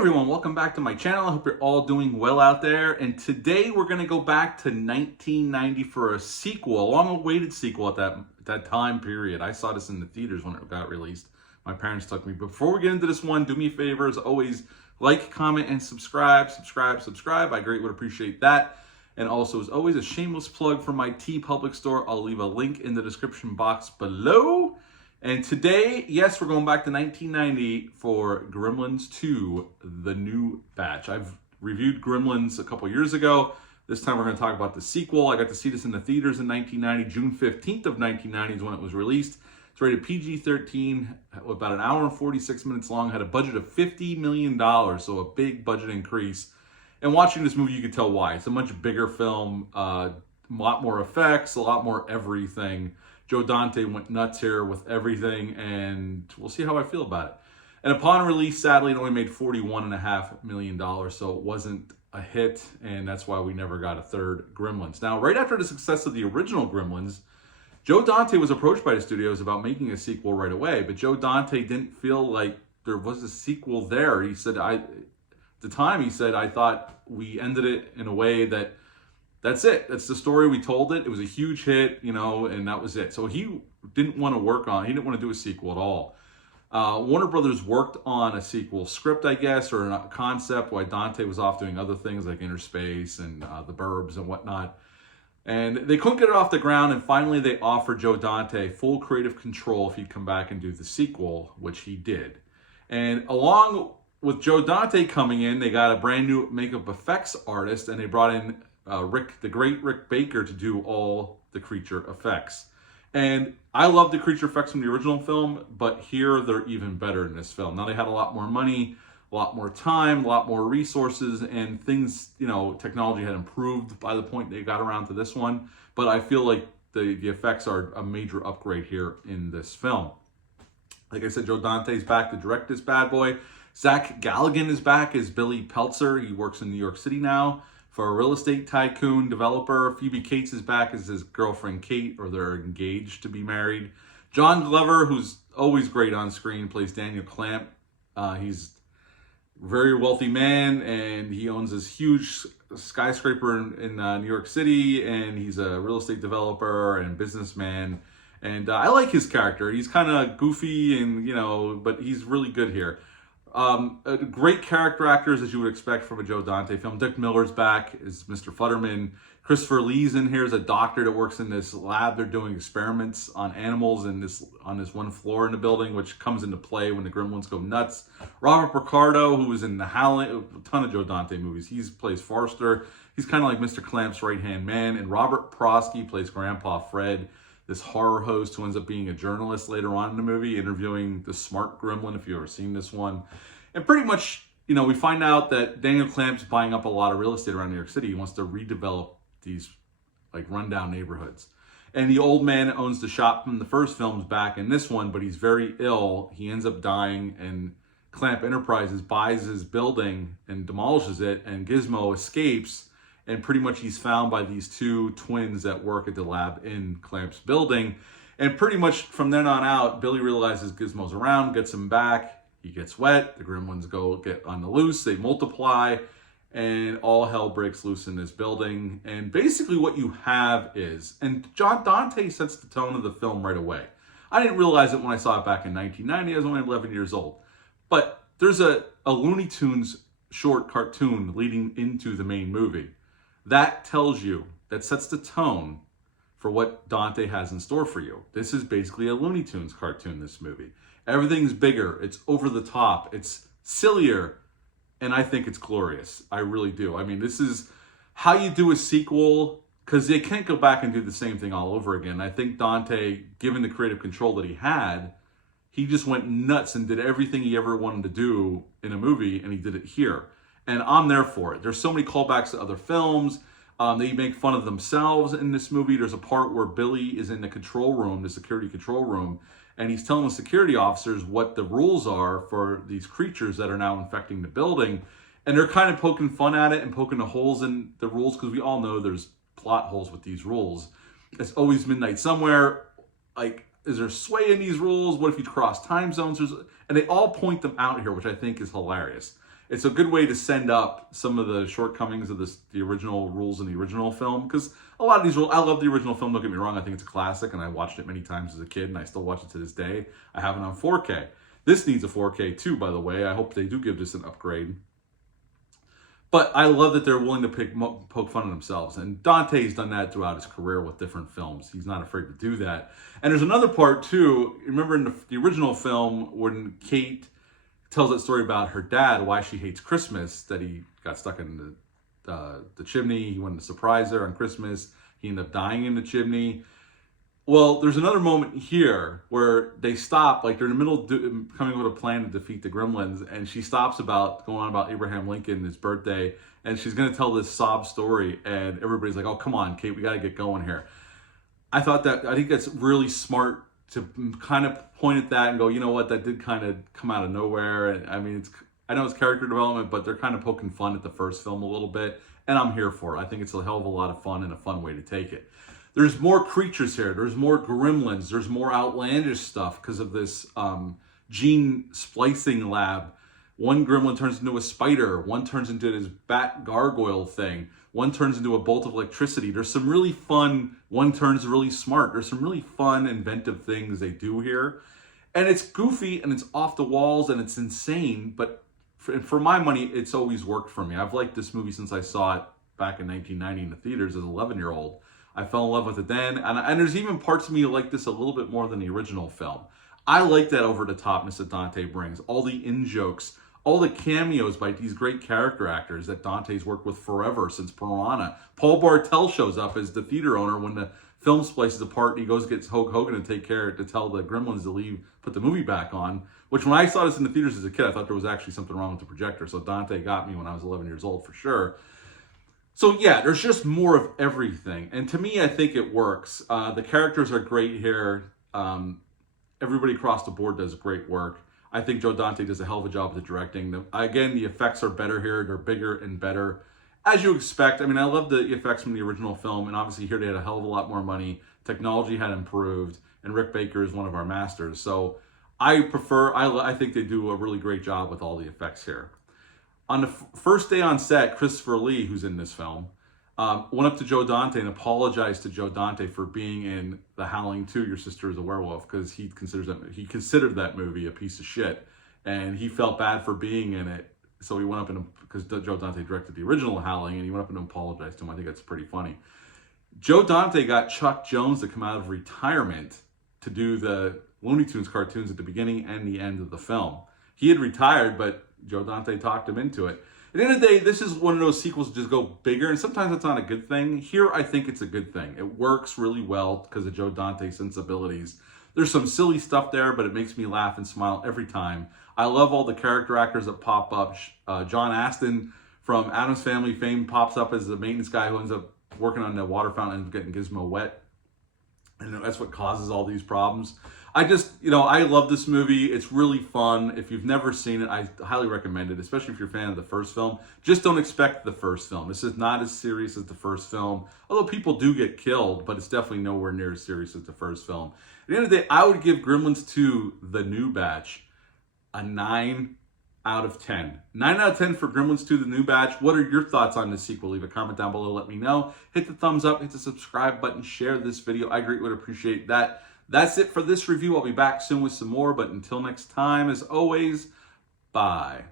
everyone, welcome back to my channel. I hope you're all doing well out there. And today we're going to go back to 1990 for a sequel, a long-awaited sequel at that time period. I saw this in the theaters when it got released. My parents took me. But before we get into this one, do me a favor, as always, like, comment, and subscribe. I greatly would appreciate that. And also, as always, a shameless plug for my TeePublic store. I'll leave a link in the description box below. And today, yes, we're going back to 1990 for Gremlins 2, the new batch. I've reviewed Gremlins a couple years ago. This time we're going to talk about the sequel. I got to see this in the theaters in 1990. June 15th of 1990 is when it was released. It's rated PG-13, about an hour and 46 minutes long, had a budget of $50 million, so a big budget increase. And watching this movie, you can tell why. It's a much bigger film, a lot more effects, a lot more everything. Joe Dante went nuts here with everything, and we'll see how I feel about it. And upon release, sadly, it only made $41.5 million, so it wasn't a hit, and that's why we never got a third Gremlins. Now, right after the success of the original Gremlins, Joe Dante was approached by the studios about making a sequel right away, but Joe Dante didn't feel like there was a sequel there. He said, at the time, he said, I thought we ended it in a way that's it. That's the story. We told it. It was a huge hit, and that was it. So he didn't want to he didn't want to do a sequel at all. Warner Brothers worked on a sequel script, I guess, or a concept, while Dante was off doing other things like Interspace and The Burbs and whatnot. And they couldn't get it off the ground, and finally they offered Joe Dante full creative control if he'd come back and do the sequel, which he did. And along with Joe Dante coming in, they got a brand new makeup effects artist, and they brought in the great Rick Baker to do all the creature effects. And I love the creature effects from the original film, but here they're even better in this film. Now they had a lot more money, a lot more time, a lot more resources, and things, technology had improved by the point they got around to this one. But I feel like the effects are a major upgrade here in this film. Like I said, Joe Dante's back to direct this bad boy. Zach Galligan is back as Billy Peltzer. He works in New York City now for a real estate tycoon developer. Phoebe Cates is back as his girlfriend Kate, or they're engaged to be married. John Glover, who's always great on screen, plays Daniel Clamp. He's a very wealthy man, and he owns this huge skyscraper in New York City, and he's a real estate developer and businessman. And I like his character. He's kind of goofy, and but he's really good here. Great character actors, as you would expect from a Joe Dante film. Dick Miller's back as Mr. Futterman. Christopher Lee's in here as a doctor that works in this lab. They're doing experiments on animals on this one floor in the building, which comes into play when the Gremlins go nuts. Robert Picardo, who was in The Howling, a ton of Joe Dante movies. He plays Forrester. He's kind of like Mr. Clamp's right-hand man. And Robert Prosky plays Grandpa Fred, this horror host who ends up being a journalist later on in the movie, interviewing the smart gremlin, if you've ever seen this one. And pretty much, we find out that Daniel Clamp's buying up a lot of real estate around New York City. He wants to redevelop these rundown neighborhoods. And the old man that owns the shop from the first film's back in this one, but he's very ill. He ends up dying, and Clamp Enterprises buys his building and demolishes it, and Gizmo escapes. And pretty much he's found by these two twins that work at the lab in Clamp's building. And pretty much from then on out, Billy realizes Gizmo's around, gets him back. He gets wet. The Gremlins get on the loose. They multiply, and all hell breaks loose in this building. And basically what you have is, and John Dante sets the tone of the film right away. I didn't realize it when I saw it back in 1990. I was only 11 years old. But there's a Looney Tunes short cartoon leading into the main movie. That sets the tone for what Dante has in store for you. This is basically a Looney Tunes cartoon, this movie. Everything's bigger, it's over the top, it's sillier, and I think it's glorious. I really do. I mean, this is how you do a sequel, because they can't go back and do the same thing all over again. I think Dante, given the creative control that he had, he just went nuts and did everything he ever wanted to do in a movie, and he did it here. And I'm there for it. There's so many callbacks to other films. They make fun of themselves in this movie. There's a part where Billy is in the control room, the security control room, and he's telling the security officers what the rules are for these creatures that are now infecting the building. And they're kind of poking fun at it and poking the holes in the rules, because we all know there's plot holes with these rules. It's always midnight somewhere. Like, is there sway in these rules? What if you cross time zones? And they all point them out here, which I think is hilarious. It's a good way to send up some of the shortcomings of the original rules in the original film, because a lot of these rules, I love the original film, don't get me wrong, I think it's a classic, and I watched it many times as a kid, and I still watch it to this day. I have it on 4K. This needs a 4K too, by the way. I hope they do give this an upgrade. But I love that they're willing to poke fun at themselves. And Dante's done that throughout his career with different films. He's not afraid to do that. And there's another part, too. Remember in the original film when Kate tells that story about her dad, why she hates Christmas, that he got stuck in the chimney. He wanted to surprise her on Christmas. He ended up dying in the chimney. Well, there's another moment here where they stop, like they're in the middle of coming up with a plan to defeat the Gremlins, and she stops going on about Abraham Lincoln, his birthday, and she's going to tell this sob story, and everybody's like, oh, come on, Kate, we got to get going here. I think that's really smart to kind of point at that and go, you know what, that did kind of come out of nowhere. And I mean, I know it's character development, but they're kind of poking fun at the first film a little bit, and I'm here for it. I think it's a hell of a lot of fun and a fun way to take it. There's more creatures here. There's more gremlins. There's more outlandish stuff because of this gene splicing lab. One gremlin turns into a spider. One turns into this bat gargoyle thing. One turns into a bolt of electricity. There's some really fun, one turns really smart. There's some really fun, inventive things they do here. And it's goofy and it's off the walls and it's insane. But for my money, it's always worked for me. I've liked this movie since I saw it back in 1990 in the theaters as an 11-year-old. I fell in love with it then, and there's even parts of me that like this a little bit more than the original film. I like that over-the-topness that Dante brings, all the in-jokes, all the cameos by these great character actors that Dante's worked with forever since Piranha. Paul Bartel shows up as the theater owner when the film splices apart, and he goes and gets Hulk Hogan to tell the Gremlins to leave, put the movie back on, which when I saw this in the theaters as a kid, I thought there was actually something wrong with the projector, so Dante got me when I was 11 years old for sure. So yeah, there's just more of everything. And to me, I think it works. The characters are great here. Everybody across the board does great work. I think Joe Dante does a hell of a job with the directing. Again, the effects are better here. They're bigger and better. As you expect. I mean, I love the effects from the original film. And obviously here they had a hell of a lot more money. Technology had improved. And Rick Baker is one of our masters. So I think they do a really great job with all the effects here. On the first day on set, Christopher Lee, who's in this film, went up to Joe Dante and apologized to Joe Dante for being in The Howling 2, Your Sister is a Werewolf, because he considered that movie a piece of shit, and he felt bad for being in it. So he went up because Joe Dante directed the original Howling, and he went up and apologized to him. I think that's pretty funny. Joe Dante got Chuck Jones to come out of retirement to do the Looney Tunes cartoons at the beginning and the end of the film. He had retired, but Joe Dante talked him into it. At the end of the day, this is one of those sequels that just go bigger, and sometimes it's not a good thing. Here, I think it's a good thing. It works really well because of Joe Dante's sensibilities. There's some silly stuff there, but it makes me laugh and smile every time. I love all the character actors that pop up. John Astin from Addams Family fame pops up as the maintenance guy who ends up working on the water fountain and getting Gizmo wet. And that's what causes all these problems. I love this movie. It's really fun. If you've never seen it, I highly recommend it, especially if you're a fan of the first film. Just don't expect the first film. This is not as serious as the first film, although people do get killed, but it's definitely nowhere near as serious as the first film. At the end of the day, I would give Gremlins 2, The New Batch, a 9 out of 10. 9 out of 10 for Gremlins 2, The New Batch. What are your thoughts on this sequel? Leave a comment down below. Let me know. Hit the thumbs up. Hit the subscribe button. Share this video. I greatly would appreciate that. That's it for this review. I'll be back soon with some more. But until next time, as always, bye.